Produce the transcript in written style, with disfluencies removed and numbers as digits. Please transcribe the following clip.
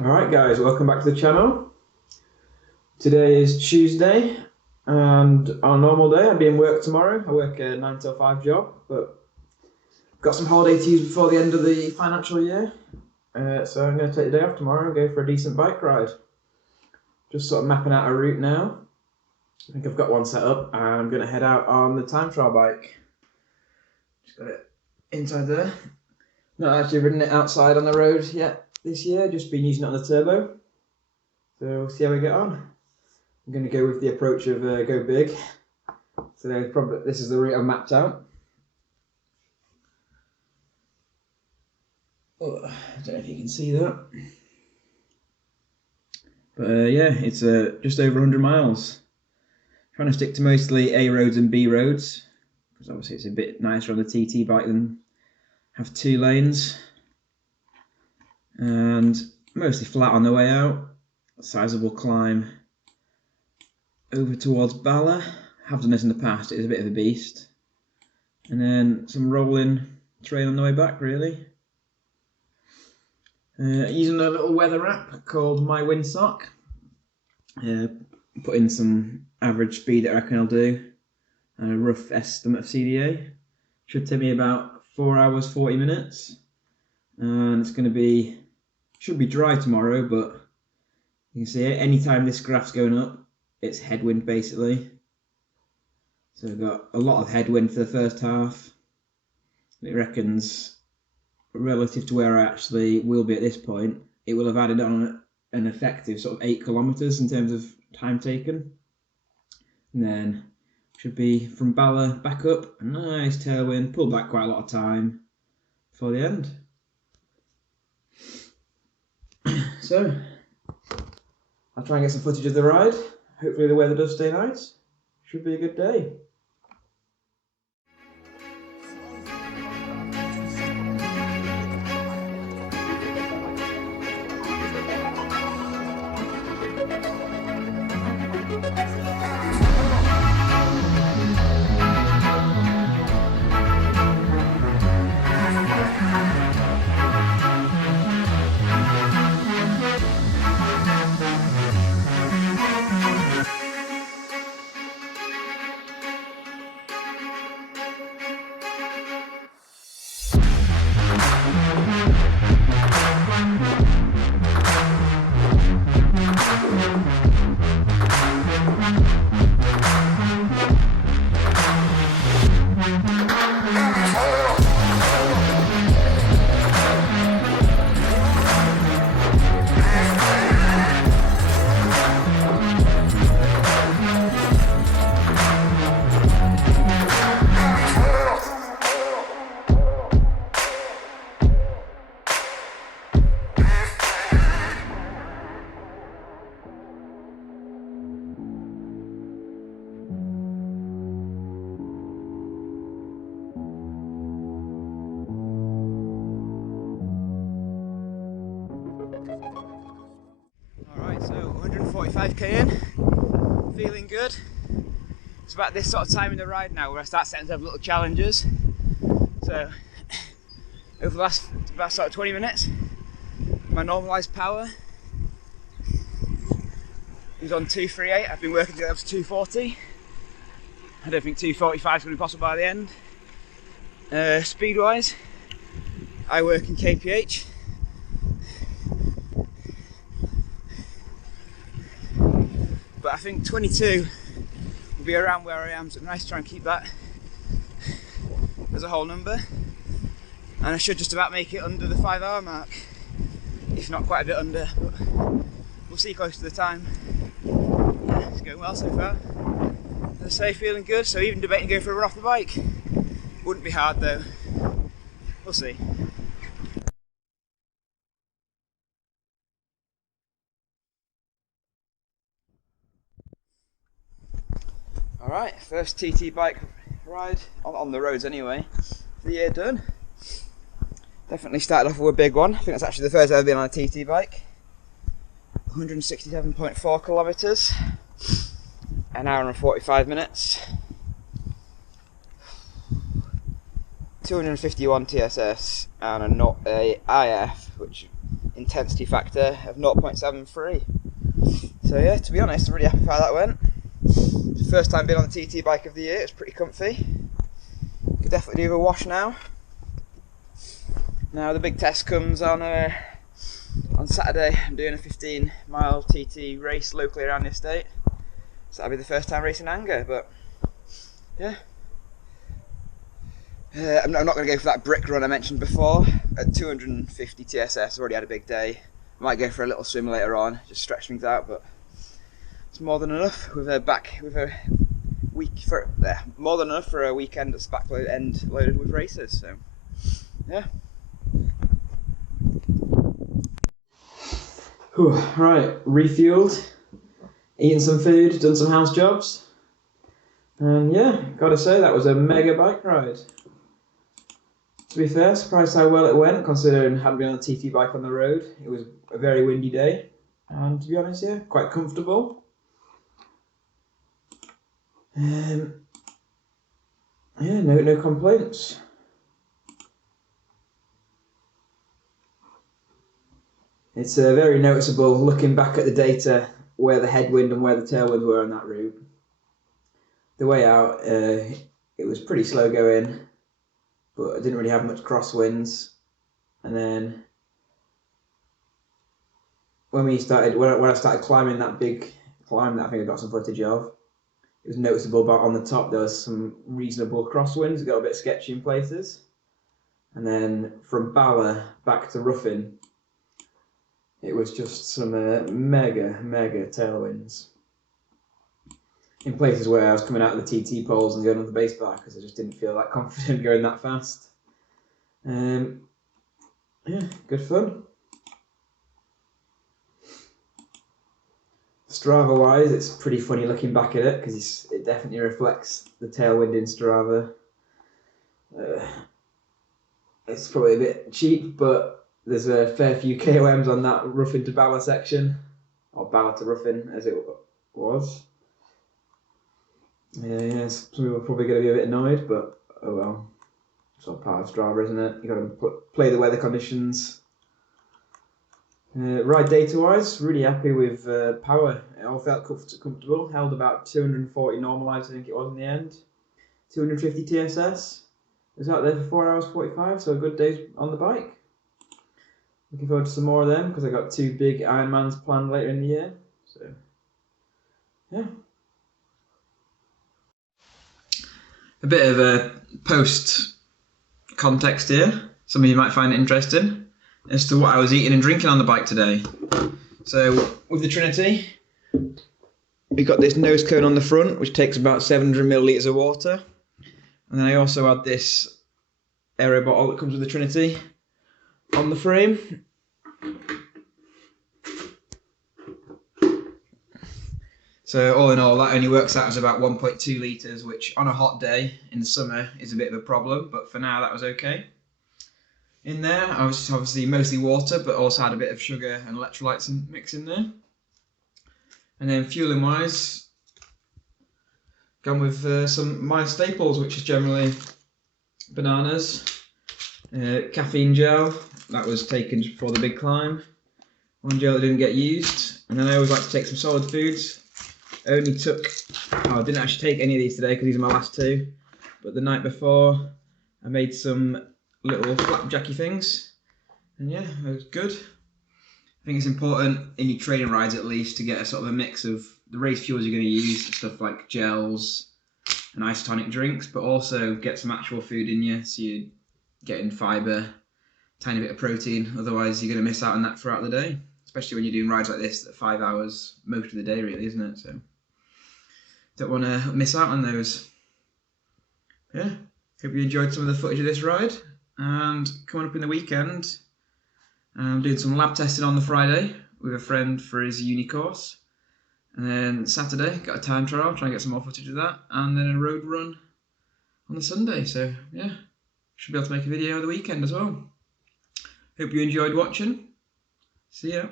Alright guys, welcome back to the channel. Today is Tuesday and on a normal day I'd be in work tomorrow. I work a 9 till 5 job, but got some holiday to use before the end of the financial year. So I'm going to take the day off tomorrow and go for a decent bike ride. Just sort of mapping out a route now. I think I've got one set up and I'm going to head out on the time trial bike. Just got it inside there. Not actually ridden it outside on the road yet this year, just been using it on the turbo. So we'll see how we get on. I'm going to go with the approach of go big. So this is the route I've mapped out. Oh, I don't know if you can see that. But yeah, it's just over 100 miles. Trying to stick to mostly A roads and B roads, because obviously it's a bit nicer on the TT bike than have 2 lanes. And mostly flat on the way out. A sizable climb over towards Bala. Have done this in the past, it is a bit of a beast. And then some rolling terrain on the way back, really. Using a little weather app called My Windsock. Put in some average speed that I reckon I'll do. And a rough estimate of CDA. Should take me about 4 hours 40 minutes. And it's going to be, should be dry tomorrow, but you can see it, anytime this graph's going up, it's headwind basically. So we've got a lot of headwind for the first half. It reckons, relative to where I actually will be at this point, it will have added on an effective sort of 8 kilometres in terms of time taken. And then should be from Bala back up, a nice tailwind, pull back quite a lot of time before the end. So, I'll try and get some footage of the ride. Hopefully the weather does stay nice. Should be a good day. Alright, so 145k in, feeling good. It's about this sort of time in the ride now where I start setting up little challenges. So, over the last about sort of 20 minutes, my normalised power is on 238. I've been working to get up to 240. I don't think 245 is going to be possible by the end. Speed wise, I work in kph. But I think 22 will be around where I am, so nice to try and keep that as a whole number. And I should just about make it under the 5 hour mark, if not quite a bit under, but we'll see close to the time. Yeah, it's going well so far. As I say, feeling good, so even debating going for a run off the bike. Wouldn't be hard though, we'll see. Alright, first TT bike ride, on the roads anyway, for the year done. Definitely started off with a big one. I think that's actually the first I've ever been on a TT bike. 167.4 kilometres, an hour and 45 minutes. 251 TSS and a IF, which intensity factor of 0.73. So yeah, to be honest, I'm really happy with how that went. First time being on the TT bike of the year. It's pretty comfy. Could definitely do with a wash now. Now the big test comes on Saturday. I'm doing a 15-mile TT race locally around the estate. So that'll be the first time racing anger, but yeah. I'm not going to go for that brick run I mentioned before. At 250 TSS, already had a big day. I might go for a little swim later on, just stretch things out, but it's more than enough more than enough for a weekend that's end loaded with races. So yeah. Whew, right, refueled, eaten some food, done some house jobs, and yeah, gotta say that was a mega bike ride. To be fair, surprised how well it went, considering I hadn't been on a TT bike on the road. It was a very windy day, and to be honest, yeah, quite comfortable. Yeah, no complaints. It's very noticeable looking back at the data where the headwind and where the tailwind were on that route. The way out, it was pretty slow going, but I didn't really have much crosswinds. And then when I started climbing that big climb that I think I got some footage of, it was noticeable about on the top there was some reasonable crosswinds, it got a bit sketchy in places. And then from Bala back to Ruffin, it was just some mega tailwinds. In places where I was coming out of the TT poles and going on the base bar because I just didn't feel that confident going that fast. Yeah, good fun. Strava wise, it's pretty funny looking back at it because it definitely reflects the tailwind in Strava. It's probably a bit cheap, but there's a fair few KOMs on that Ruffin to Bala section, or Bala to Ruffin as it was. Yeah, some people are probably going to be a bit annoyed, but oh well. It's all part of Strava, isn't it? You got to play the weather conditions. Ride data-wise, really happy with power. It all felt comfortable. Held about 240 normalised, I think it was in the end. 250 TSS. I was out there for 4 hours 45, so a good day on the bike. Looking forward to some more of them because I got 2 big Ironmans planned later in the year. So, yeah. A bit of a post context here. Some of you might find it interesting as to what I was eating and drinking on the bike today. So with the Trinity, we've got this nose cone on the front, which takes about 700 millilitres of water. And then I also had this aero bottle that comes with the Trinity on the frame. So all in all, that only works out as about 1.2 litres, which on a hot day in the summer is a bit of a problem, but for now that was okay. In there, I was obviously mostly water, but also had a bit of sugar and electrolytes mix in there. And then fueling wise, gone with some my staples, which is generally bananas, caffeine gel, that was taken just before the big climb, one gel that didn't get used, and then I always like to take some solid foods. I didn't actually take any of these today because these are my last 2, but the night before I made some little flapjacky things, and yeah, it was good. I think it's important in your training rides at least to get a sort of a mix of the race fuels you're going to use, stuff like gels and isotonic drinks, but also get some actual food in you so you're getting fibre, tiny bit of protein, otherwise you're going to miss out on that throughout the day, especially when you're doing rides like this at 5 hours most of the day really, isn't it? So don't want to miss out on those. Yeah, hope you enjoyed some of the footage of this ride. And coming up in the weekend, I'm doing some lab testing on the Friday with a friend for his uni course. And then Saturday, got a time trial, try and get some more footage of that. And then a road run on the Sunday. So yeah, should be able to make a video of the weekend as well. Hope you enjoyed watching. See ya.